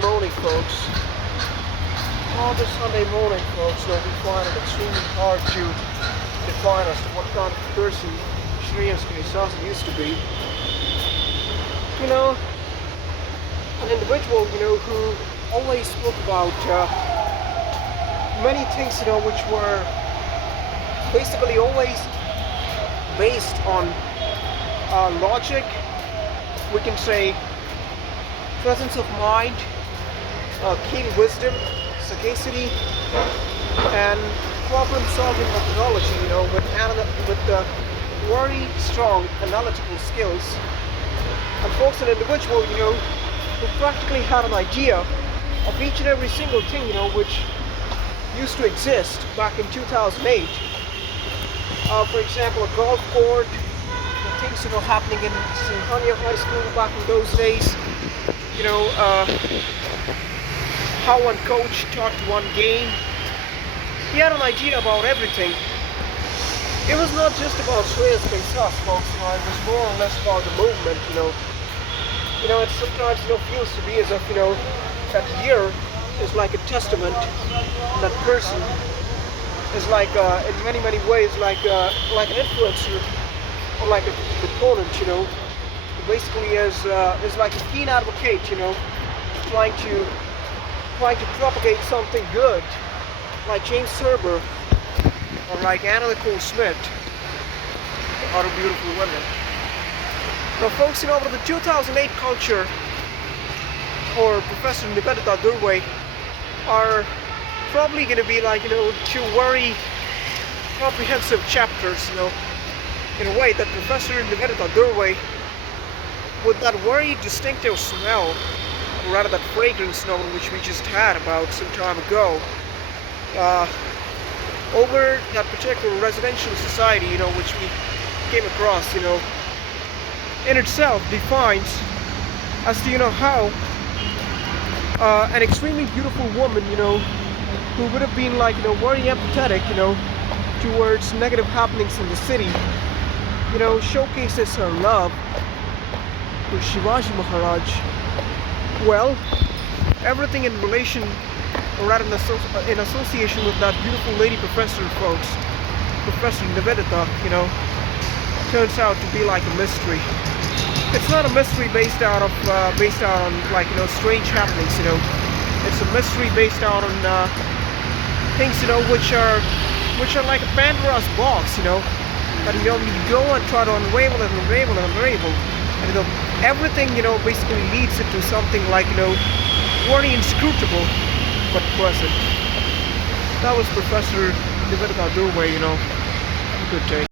Sunday morning, folks. On this Sunday morning, folks, we find it extremely hard to define as to what kind of person Shreyas Sasa used to be. You know, an individual, who always spoke about many things, which were basically always based on logic, we can say presence of mind, keen wisdom, sagacity, and problem-solving methodology, with very strong analytical skills. And folks, an individual, who practically had an idea of each and every single thing, which used to exist back in 2008. For example, a golf court, the things, happening in Singhania High School back in those days. How one coach taught one game. He had an idea about everything. It was not just about Shreyas Sasa, folks. It was more or less about the movement. It sometimes feels to be as if that year is like a testament. That person is like in many ways like an influencer or like a proponent. Basically is like a keen advocate. Trying to propagate something good, like James Thurber or like Anna Nicole Smith, other beautiful women. Now, folks, with the 2008 culture, or Professor Nivedita Durwe, are probably going to be like two very comprehensive chapters. In a way that Professor Nivedita Durwe, with that very distinctive smell, or rather that fragrance note which we just had about some time ago, over that particular residential society, which we came across, in itself defines as to, how an extremely beautiful woman, who would have been like, very empathetic, towards negative happenings in the city, showcases her love for Shivaji Maharaj. Well, everything in relation, or rather in association with that beautiful lady professor, folks, Professor Nivedita, turns out to be like a mystery. It's not a mystery based out on like strange happenings. It's a mystery based out on things which are like a Pandora's box. That you go and try to unravel and everything basically leads into something like very inscrutable but present. That was Professor Nivedita Durwe. Have a good day.